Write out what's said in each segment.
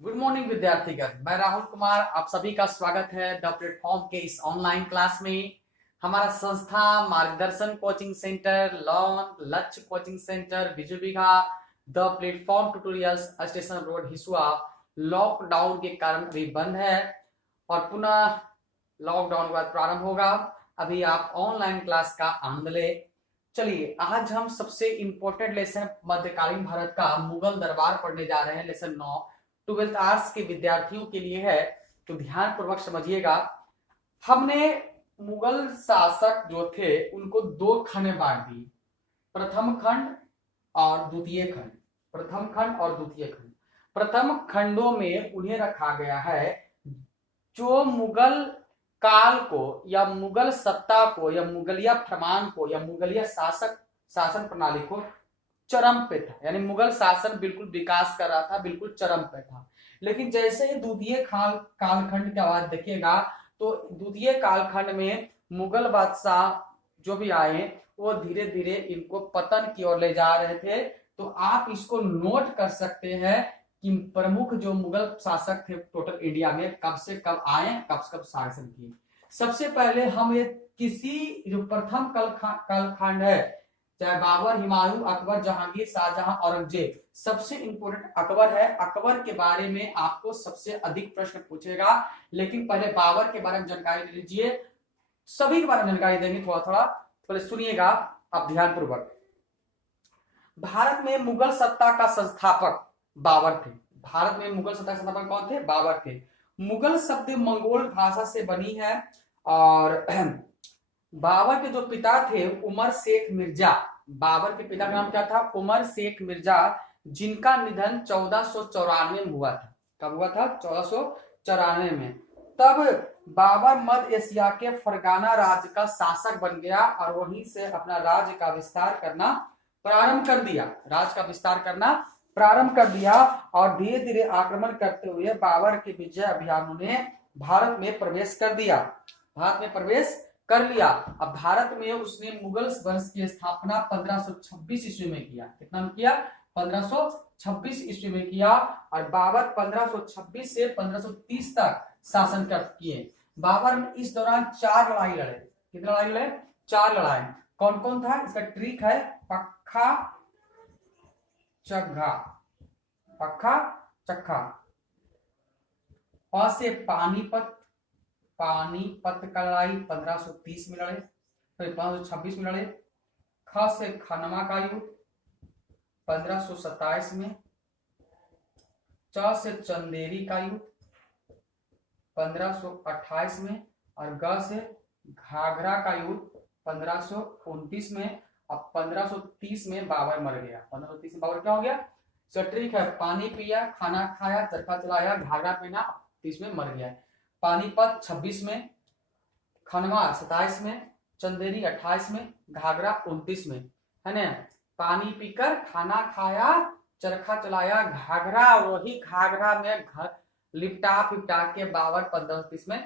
Good morning विद्यार्थीगण, मैं राहुल कुमार आप सभी का स्वागत है द प्लेटफॉर्म के इस ऑनलाइन क्लास में। हमारा संस्था मार्गदर्शन कोचिंग सेंटर, लॉन Lakshya coaching centre, Bijubigha, the platform tutorials, station road, Hisua lockdown के कारण अभी बंद है और पुनः लॉकडाउन के बाद प्रारंभ होगा। अभी आप ऑनलाइन क्लास का आनंद ले। चलिए, आज हम सबसे इंपॉर्टेंट लेसन मध्यकालीन भारत का मुगल दरबार पढ़ने जा रहे हैं। लेसन 9 ट्वेल्थ आर्ट्स के विद्यार्थियों के लिए है, तो ध्यान पूर्वक समझिएगा। हमने मुगल शासक जो थे उनको दो खंड में बांट दी, प्रथम खंड और द्वितीय खंड। प्रथम खंड और द्वितीय खंड। प्रथम खंडों में उन्हें रखा गया है जो मुगल काल को या मुगल सत्ता को या मुगलिया फरमान को या मुगलिया शासन प्रणाली को चरम पे था, यानी मुगल शासन बिल्कुल विकास कर रहा था, बिल्कुल चरम पे था। लेकिन जैसे ही द्वितीय कालखंड के बाद देखिएगा तो द्वितीय कालखंड में मुगल बादशाह जो भी आए वो धीरे धीरे इनको पतन की ओर ले जा रहे थे। तो आप इसको नोट कर सकते हैं कि प्रमुख जो मुगल शासक थे टोटल इंडिया में कब से कब आए, कब से कब शासन किए। सबसे पहले हम ये किसी जो प्रथम कालखंड है, चाहे बाबर, हुमायूं, अकबर, जहांगीर, शाहजहां, औरंगजेब, सबसे इंपोर्टेंट अकबर है। अकबर के बारे में आपको सबसे अधिक प्रश्न पूछेगा, लेकिन पहले बाबर के बारे में जानकारी ले लीजिए। सभी के बारे में जानकारी देंगे थोड़ा थोड़ा, पहले सुनिएगा आप ध्यान पूर्वक। भारत में मुगल सत्ता का संस्थापक बाबर थे। भारत में मुगल सत्ता का संस्थापक कौन थे? बाबर थे। मुगल शब्द मंगोल भाषा से बनी है और बाबर के जो पिता थे उमर शेख मिर्जा, बाबर के पिता का नाम क्या था? उमर शेख मिर्जा, जिनका निधन 1494 में हुआ था। कब हुआ था? 1494 में। तब बाबर मध्य एशिया के फरगाना राज्य का शासक बन गया और वहीं से अपना राज्य का विस्तार करना प्रारंभ कर दिया। राज्य का विस्तार करना प्रारंभ कर दिया और धीरे धीरे आक्रमण करते हुए बाबर के विजय अभियानों ने भारत में प्रवेश कर दिया। भारत में प्रवेश कर लिया। अब भारत में उसने मुगल वंश की स्थापना 1526 ईस्वी में किया। कितना में किया? 1526 ईस्वी में किया। और बाबर 1526 से 1530 तक शासन किए। बाबर ने इस दौरान 4 लड़ाई लड़े। कितनी लड़ाई लड़े? 4 लड़ाई। कौन कौन था? इसका ट्रिक है पक्का चक्का। पक्का चक्का। और से पानीपत का लड़ाई 1530 में लड़े, फिर 1526 में लड़े। ख से खनवा का युद्ध 1527 में। च से चंदेरी का युद्ध 1528 में। और ग से घाघरा का युद्ध 1529 में। अब 1530 में बाबर मर गया। 1530 में बाबर क्या हो गया? ट्रिक है पानी पिया, खाना खाया, चरखा चलाया, घाघरा पहना, 30 में मर गया। पानीपत 26 में, खनवा 27 में, चंदेरी 28 में, घाघरा 29 में, है ना। पानी पीकर, खाना खाया, चरखा चलाया, घाघरा, वही घाघरा में घर लिपटा फिपटा के बाबर 1530 में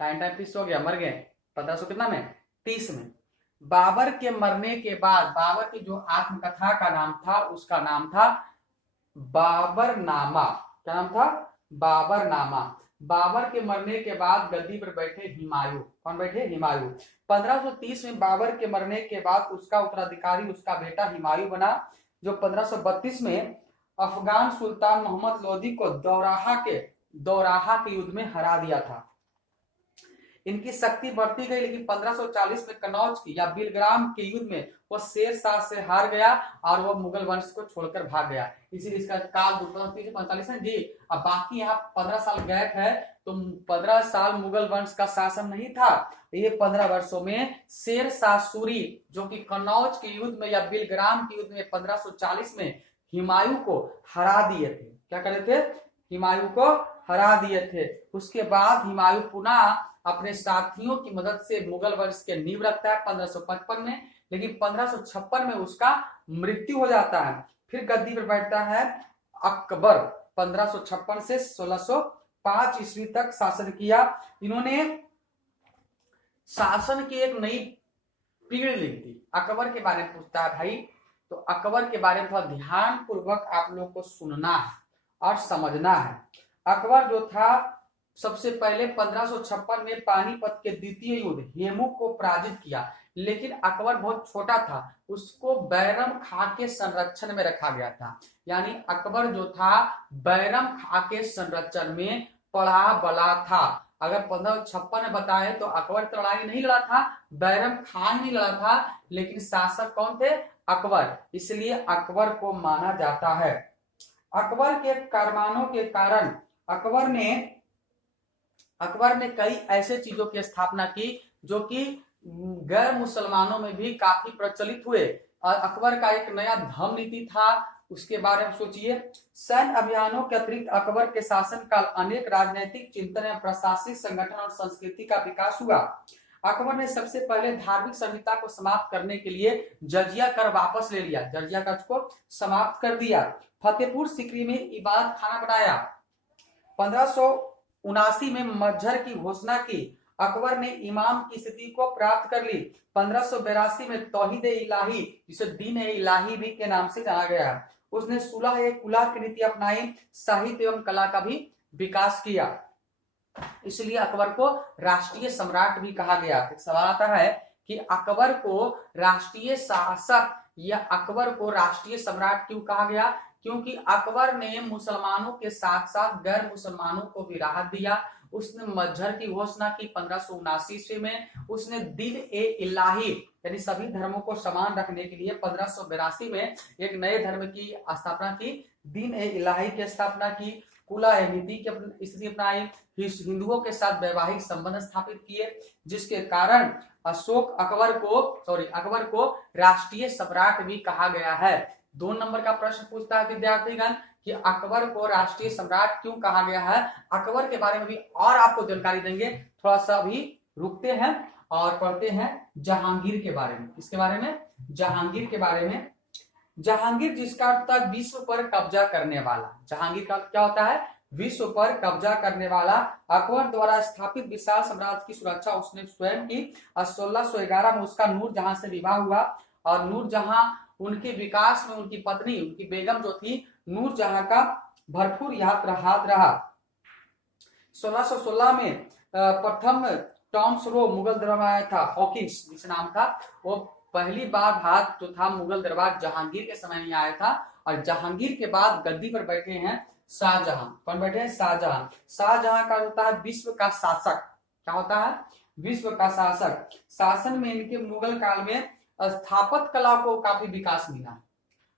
टाइम फिक्स हो गया, मर गए। 1500 कितना में? 30 में। बाबर के मरने के बाद बाबर की जो आत्मकथा का नाम था उसका नाम था बाबरनामा। क्या नाम था? बाबरनामा। बाबर के मरने के बाद गद्दी पर बैठे हुमायूं। कौन बैठे? हुमायूं। 1530 में बाबर के मरने के बाद उसका उत्तराधिकारी उसका बेटा हुमायूं बना, जो 1532 में अफगान सुल्तान मोहम्मद लोदी को दौराहा के युद्ध में हरा दिया था। इनकी शक्ति बढ़ती गई, लेकिन 1540 में कनौज की या बिलग्राम के युद्ध में वो शेर शाह से हार गया और वो मुगल वंश को छोड़कर भाग गया। इसीलिए इसका काल 1545 है जी। अब बाकी यहाँ 15 साल गैप है, तो 15 साल मुगल वंश का शासन नहीं था। ये 15 वर्षों में शेर शाह सूरी, जो कि कनौज के युद्ध में या बिलग्राम के युद्ध में 1540 में हुमायूं को हरा दिए थे। क्या करे थे? हुमायूं को हरा दिए थे। उसके बाद हुमायूं पुनः अपने साथियों की मदद से मुगल वंश के नींव रखता है 1555 में, लेकिन 1556 में उसका मृत्यु हो जाता है। फिर गद्दी पर बैठता है अकबर। 1556 से 1605 ईस्वी तक शासन किया। इन्होंने शासन की एक नई पीढ़ी लिख दी। अकबर के बारे में पूछता है भाई, तो अकबर के बारे में थोड़ा ध्यान पूर्वक आप लोग को सुनना है और समझना है। अकबर जो था सबसे पहले 1556 में पानीपत के द्वितीय युद्ध हेमू को पराजित किया, लेकिन अकबर बहुत छोटा था, उसको बैरम खां के संरक्षण में रखा गया था। यानी अकबर जो था बैरम खां के संरक्षण में पढ़ा बला था। अगर 1556 में बताए तो अकबर तो लड़ाई नहीं लड़ा था, बैरम खान नहीं लड़ा था, लेकिन शासक कौन थे? अकबर। इसलिए अकबर को माना जाता है। अकबर के कारनामों के कारण अकबर ने कई ऐसे चीजों की स्थापना की जो कि गैर मुसलमानों में भी काफी प्रचलित हुए। और अकबर का एक नया धर्म नीति था, उसके बारे में सोचिए। सैन्य अभियानों के अतिरिक्त अकबर के शासनकाल अनेक राजनीतिक चिंतन एवं प्रशासनिक संगठन और संस्कृति का विकास हुआ। अकबर ने सबसे पहले धार्मिक संहिता को समाप्त करने के लिए जजिया कर वापस ले लिया, जजिया कर को समाप्त कर दिया। फतेहपुर सीकरी में इबादत खाना बनाया। 1579 में मजहर की घोषणा की। अकबर ने इमाम की स्थिति को प्राप्त कर ली। 1582 में तौहीद इलाही, जिसे दीन इलाही भी के नाम से जाना गया, उसने सुलह ए कुलह की नीति अपनाई। साहित्य एवं कला का भी विकास किया, इसलिए अकबर को राष्ट्रीय सम्राट भी कहा गया। एक सवाल आता है कि अकबर को राष्ट्रीय शासक या अकबर को राष्ट्रीय सम्राट क्यों कहा गया? क्योंकि अकबर ने मुसलमानों के साथ साथ गैर मुसलमानों को भी राहत दिया। उसने मजहर की घोषणा की 1579 ईस्वी में। उसने दीन ए इलाही यानी सभी धर्मों को समान रखने के लिए 1582 में एक नए धर्म की स्थापना की, दीन ए इलाही की स्थापना की। कुला नीति की स्थिति अपनाई, हिंदुओं के साथ वैवाहिक संबंध स्थापित किए, जिसके कारण अकबर को राष्ट्रीय सम्राट भी कहा गया है। 2 नंबर का प्रश्न पूछता है विद्यार्थीगण कि अकबर को राष्ट्रीय सम्राट क्यों कहा गया है। अकबर के बारे में भी और आपको जानकारी देंगे। थोड़ा सा अभी रुकते हैं और पढ़ते हैं जहांगीर के बारे में। इसके बारे में जहांगीर के बारे में, जहांगीर जिसका अर्थ था विश्व पर कब्जा करने वाला। जहांगीर का क्या होता है? विश्व पर कब्जा करने वाला। अकबर द्वारा स्थापित विशाल साम्राज्य की सुरक्षा उसने स्वयं की। 1611 में उसका नूरजहां से विवाह हुआ और नूरजहां उनके विकास में उनकी पत्नी, उनकी बेगम जो थी नूरजहां का भरपूर हाथ रहा। 1616 में प्रथम टॉम्स रो मुगल दरबार में आया था। हॉकिंस जिस नाम था, वो पहली बार भारत जो था मुगल दरबार जहांगीर के समय में आया था। और जहांगीर के बाद गद्दी पर बैठे हैं शाहजहां। कौन बैठे हैं? शाहजहां। शाहजहां का होता है विश्व का शासक। क्या होता है? विश्व का शासक। शासन में इनके मुगल काल में स्थापत कला को काफी विकास मिला।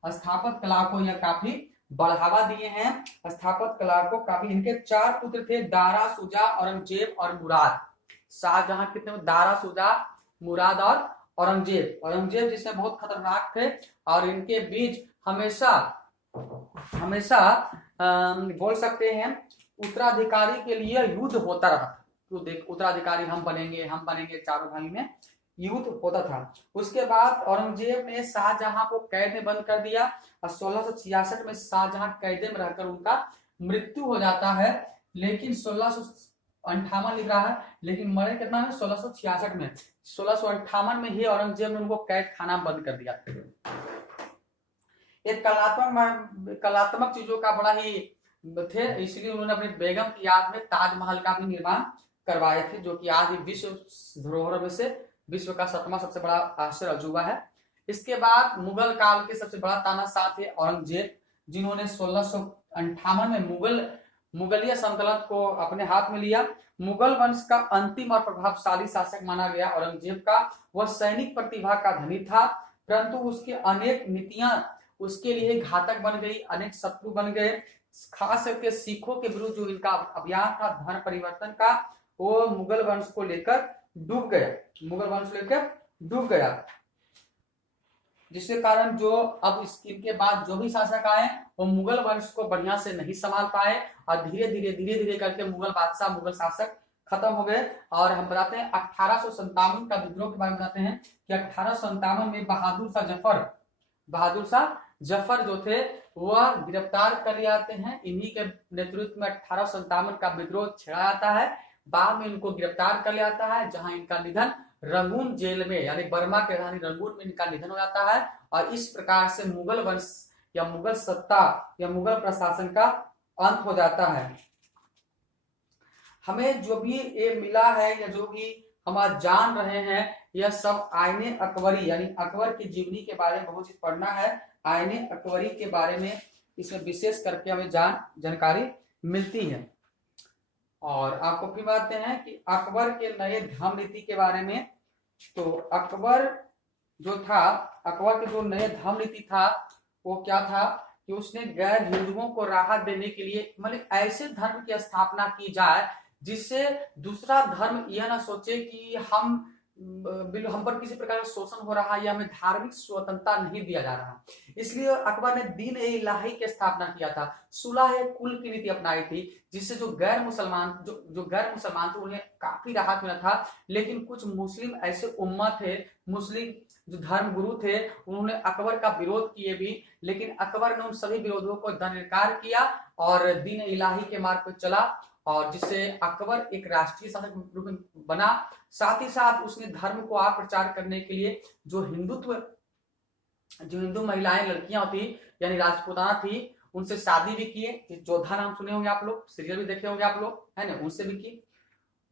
स्थापत कला को यह काफी बढ़ावा दिए हैं। स्थापत कला को काफी। इनके 4 पुत्र थे, दारा, शुजा, औरंगजेब और मुराद। शाहजहां कितने? दारा, शुजा, मुराद और औरंगजेब। औरंगजेब जिसमें बहुत खतरनाक थे और इनके बीच हमेशा बोल सकते हैं उत्तराधिकारी के लिए युद्ध होता रहा। उत्तराधिकारी हम बनेंगे, चारों भाई में युद्ध होता था। उसके बाद औरंगजेब ने शाहजहां को कैद में बंद कर दिया और 1666 में शाहजहां कैद में रहकर उनका मृत्यु हो जाता है। लेकिन 1658 लिख रहा है, लेकिन मरे कितना है? 1666 में। 1658 में ही औरंगजेब ने उनको कैद खाना बंद कर दिया। एक कलात्मक चीजों का बड़ा ही थे, इसलिए उन्होंने अपनी बेगम की याद में ताजमहल का भी निर्माण करवाए थे, जो कि आज विश्व धरोहर में से विश्व का 7वां सबसे बड़ा आश्चर्य अजूबा है। इसके बाद मुगल काल के सबसे बड़ा तानाशाह थे औरंगजेब, जिन्होंने 1658 में मुगलिया सल्तनत को अपने हाथ में लिया। मुगल वंश का अंतिम और प्रभावशाली शासक माना गया औरंगजेब का। वह सैनिक प्रतिभा का धनी था, परंतु उसके अनेक नीतियां उसके लिए घातक बन गई, अनेक शत्रु बन गए। खास करके सिखों के विरुद्ध जो इनका अभियान था धर्म परिवर्तन का, वो मुगल वंश को लेकर डूब गया। जिसके कारण जो अब इनके बाद जो भी शासक आए वो मुगल वंश को बढ़िया से नहीं संभाल पाए और धीरे धीरे करके मुगल बादशाह, मुगल शासक खत्म हो गए। और हम बताते हैं 1857 का विद्रोह के बारे में बताते हैं कि 1857 में बहादुर शाह जफर जो थे वह गिरफ्तार कर लिए जाते हैं। इन्हीं के नेतृत्व में 1857 का विद्रोह छेड़ा जाता है। बाद में इनको गिरफ्तार कर लिया जाता है, जहां इनका निधन रंगून जेल में, यानी बर्मा के राजधानी रंगून में इनका निधन हो जाता है। और इस प्रकार से मुगल वंश या मुगल सत्ता या मुगल प्रशासन का अंत हो जाता है। हमें जो भी ये मिला है या जो भी हम आज जान रहे हैं, यह सब आईने अकबरी यानी अकबर की जीवनी के बारे में बहुत चीज पढ़ना है। आईने अकबरी के बारे में इसमें विशेष करके हमें जानकारी मिलती है। और आपको फिर बातें हैं कि अकबर के नए धर्म नीति के बारे में। तो अकबर जो था, अकबर के जो नए धर्म नीति था वो क्या था कि उसने गैर हिंदुओं को राहत देने के लिए मतलब ऐसे धर्म की स्थापना की जाए जिससे दूसरा धर्म यह ना सोचे कि हम पर किसी प्रकार का शोषण हो रहा है या हमें धार्मिक स्वतंत्रता नहीं दिया जा रहा। इसलिए अकबर ने दीन ए इलाही की स्थापना किया था, सुलह कुल की नीति अपनाई थी, जिससे जो गैर मुसलमान थे उन्हें काफी राहत मिला था। लेकिन कुछ मुस्लिम ऐसे उम्मत थे, मुस्लिम जो धर्म गुरु थे, उन्होंने अकबर का विरोध किए भी, लेकिन अकबर ने उन सभी विरोधों को दरकिनार किया और दीन इलाही के मार्ग पर चला, और जिससे अकबर एक राष्ट्रीय शासक रूप में बना। साथ ही साथ उसने धर्म को प्रचार करने के लिए जो हिंदू महिलाएं लड़कियां होती यानी राजपूताना थी, उनसे शादी भी किए। जोधा नाम सुने होंगे आप लोग, सीरियल भी देखे होंगे आप लोग, है ना, उनसे भी की।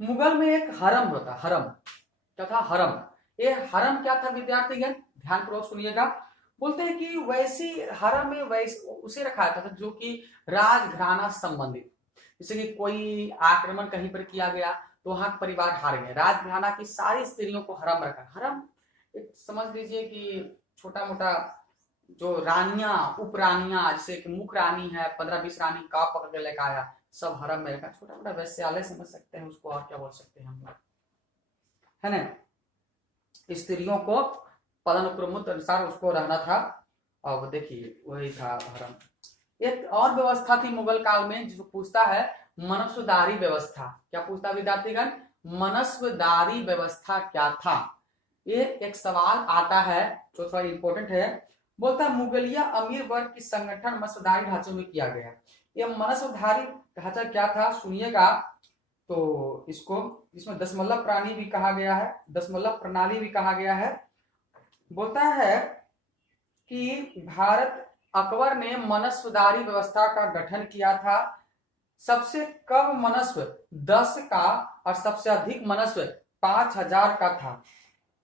मुगल में एक हरम होता, हरम क्या था, हरम। ये हरम क्या था विद्यार्थीगण, ध्यान पूर्वक सुनिएगा। बोलते हैं कि वैसी हरम में वैसे उसे रखा जाता था जो कि राजघराना संबंधित, जैसे कि कोई आक्रमण कहीं पर किया गया तो वहां परिवार हार गए, राजघराना की सारी स्त्रियों को हरम रखा। हरम एक समझ लीजिए कि छोटा मोटा जो रानियां, उपरानियां, जैसे कि मुख्य रानी है, 15-20 रानी का पकड़ के लेकर आया, सब हरम में रखा। छोटा मोटा वैश्यालय समझ सकते हैं उसको, और क्या बोल सकते हैं हम लोग, है ना। स्त्रियों को पदानुक्रमित अनुसार उसको रहना था। और देखिए वही था हरम। एक और व्यवस्था थी मुगल काल में जिसको पूछता है मनस्वदारी व्यवस्था। क्या पूछता विद्यार्थीगण, मनस्वदारी व्यवस्था क्या था। ये एक सवाल आता है जो थोड़ा इंपॉर्टेंट है। बोलता है मुगलिया अमीर वर्ग की संगठन मनस्वदारी ढांचों में किया गया। ये मनस्वदारी ढांचा क्या था सुनिएगा। तो इसमें दशमलव प्राणी भी कहा गया है, दशमलव प्रणाली भी कहा गया है। बोलता है कि भारत अकबर ने मनस्वदारी व्यवस्था का गठन किया था। सबसे कम मनस्व 10 का और सबसे अधिक मनस्व 5000 का था।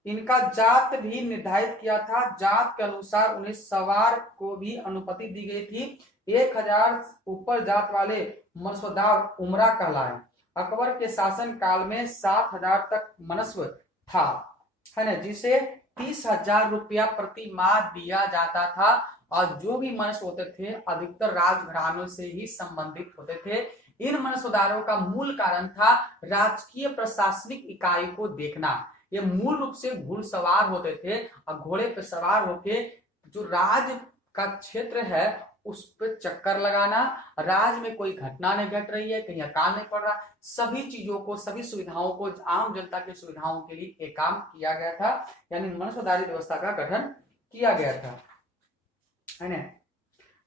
इनका जात भी निर्धारित किया था, जात के अनुसार उन्हें सवार को भी अनुमति दी गई थी। 1000 ऊपर जात वाले मनस्वदार उमरा कहलाए। अकबर के शासन काल में 7000 तक मनस्व था, है ना, जिसे 30,000 रुपया प्रति माह दिया जाता था। और जो भी मनस्व होते थे अधिकतर राजघरानों से ही संबंधित होते थे। इन मनस्वदारों का मूल कारण था राजकीय प्रशासनिक इकाई को देखना। ये मूल रूप से घुड़सवार होते थे और घोड़े पर सवार होकर जो राज का क्षेत्र है उस पर चक्कर लगाना, राज्य में कोई घटना नहीं घट रही है, कहीं अकाल नहीं पड़ रहा, सभी चीजों को, सभी सुविधाओं को, आम जनता की सुविधाओं के लिए एक काम किया गया था, यानी मनस्वदारी व्यवस्था का गठन किया गया था, है ना।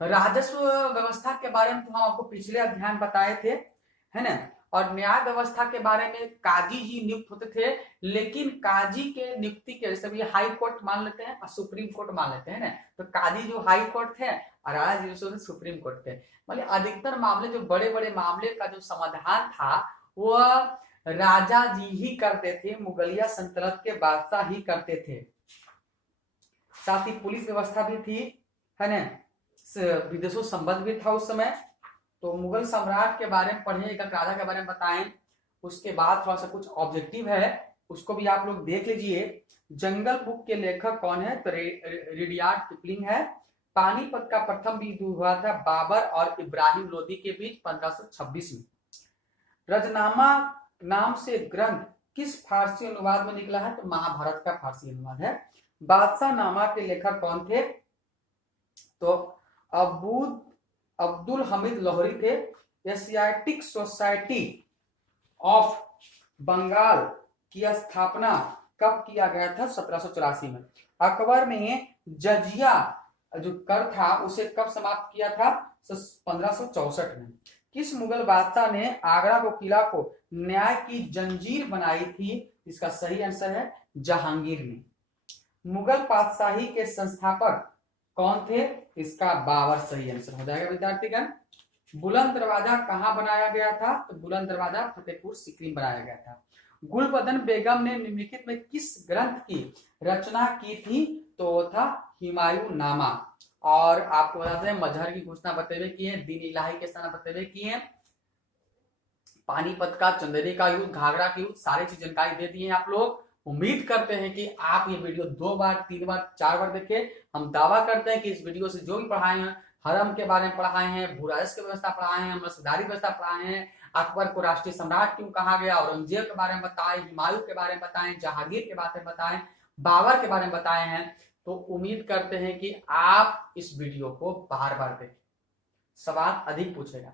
राजस्व व्यवस्था के बारे में तो हम आपको पिछले अध्याय बताए थे, है ना। और न्याय व्यवस्था के बारे में काजी जी नियुक्त होते थे, लेकिन काजी के नियुक्ति के जैसे भी हाई कोर्ट मान लेते हैं और सुप्रीम कोर्ट मान लेते हैं ना, तो काजी जो हाई कोर्ट थे और राज जो सुप्रीम कोर्ट थे, मतलब अधिकतर मामले जो बड़े बड़े मामले का जो समाधान था वह राजा जी ही करते थे, मुगलिया सल्तनत के बादशाह ही करते थे। साथ ही पुलिस व्यवस्था भी थी, है ना, विदेशों संबंध भी था उस समय। तो मुगल सम्राट के बारे में पढ़े, एक राजा के बारे में बताएं, उसके बाद थोड़ा सा कुछ ऑब्जेक्टिव है उसको भी आप लोग देख लीजिए। जंगल बुक के लेखक कौन है, तो रुडयार्ड किपलिंग है। पानीपत का प्रथम युद्ध हुआ था बाबर और इब्राहिम लोदी के बीच 1526 में। रजनामा नाम से ग्रंथ किस फारसी अनुवाद में निकला है, तो महाभारत का फारसी अनुवाद है। बादशाह नामा के लेखक कौन थे, तो अब्दुल हमीद लाहौरी थे। एशियाटिक सोसाइटी ऑफ बंगाल की स्थापना कब किया गया था, 1784 में। अकबर ने जजिया जो कर था उसे कब समाप्त किया था, 1564 में। किस मुगल बादशाह ने आगरा को किला को न्याय की जंजीर बनाई थी, इसका सही आंसर है जहांगीर ने। मुगल बादशाही के संस्थापक कौन थे, इसका बाबर सही आंसर हो जाएगा विद्यार्थीगण। बुलंद दरवाजा कहाँ बनाया गया था? तो बुलंद दरवाजा फतेहपुर सीकरी बनाया गया था। गुलबदन बेगम ने निम्नलिखित में किस ग्रंथ की रचना की थी? तो वो था हुमायूं नामा। और आपको बताते हैं मजहर की घोषणा बतेवे की है, दीन इलाही के स्थान बतेवे की है, पानीपत का, चंदेरी का युद्ध, घाघरा की युद्ध, सारी चीज जानकारी दे दी है आप लोग। उम्मीद करते हैं कि आप ये वीडियो 2 बार 3 बार 4 बार देखें। हम दावा करते हैं कि इस वीडियो से जो भी पढ़ाए हैं, हरम के बारे में पढ़ाए हैं, भूराइश की व्यवस्था पढ़ाए हैं, मसदारी व्यवस्था पढ़ाए हैं, अकबर को राष्ट्रीय सम्राट क्यों कहा गया, औरंगजेब के बारे में बताए, हुमायूं के बारे में बताए, जहांगीर के बारे में बताए, बाबर के बारे में बताए हैं, तो उम्मीद करते हैं कि आप इस वीडियो को बार बार देखें, सवाल अधिक पूछेगा।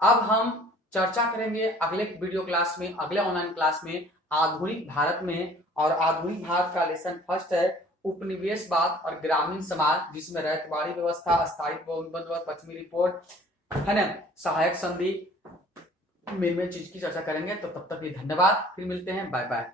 अब हम चर्चा करेंगे अगले वीडियो क्लास में, अगले ऑनलाइन क्लास में आधुनिक भारत में, और आधुनिक भारत का लेसन फर्स्ट है उपनिवेशवाद और ग्रामीण समाज, जिसमें रैयतवाड़ी व्यवस्था, अस्थायी बंदोबस्त, पश्चिमी रिपोर्ट है ना, सहायक संधि में चीज की चर्चा करेंगे। तो तब तक के लिए धन्यवाद, फिर मिलते हैं, बाय बाय।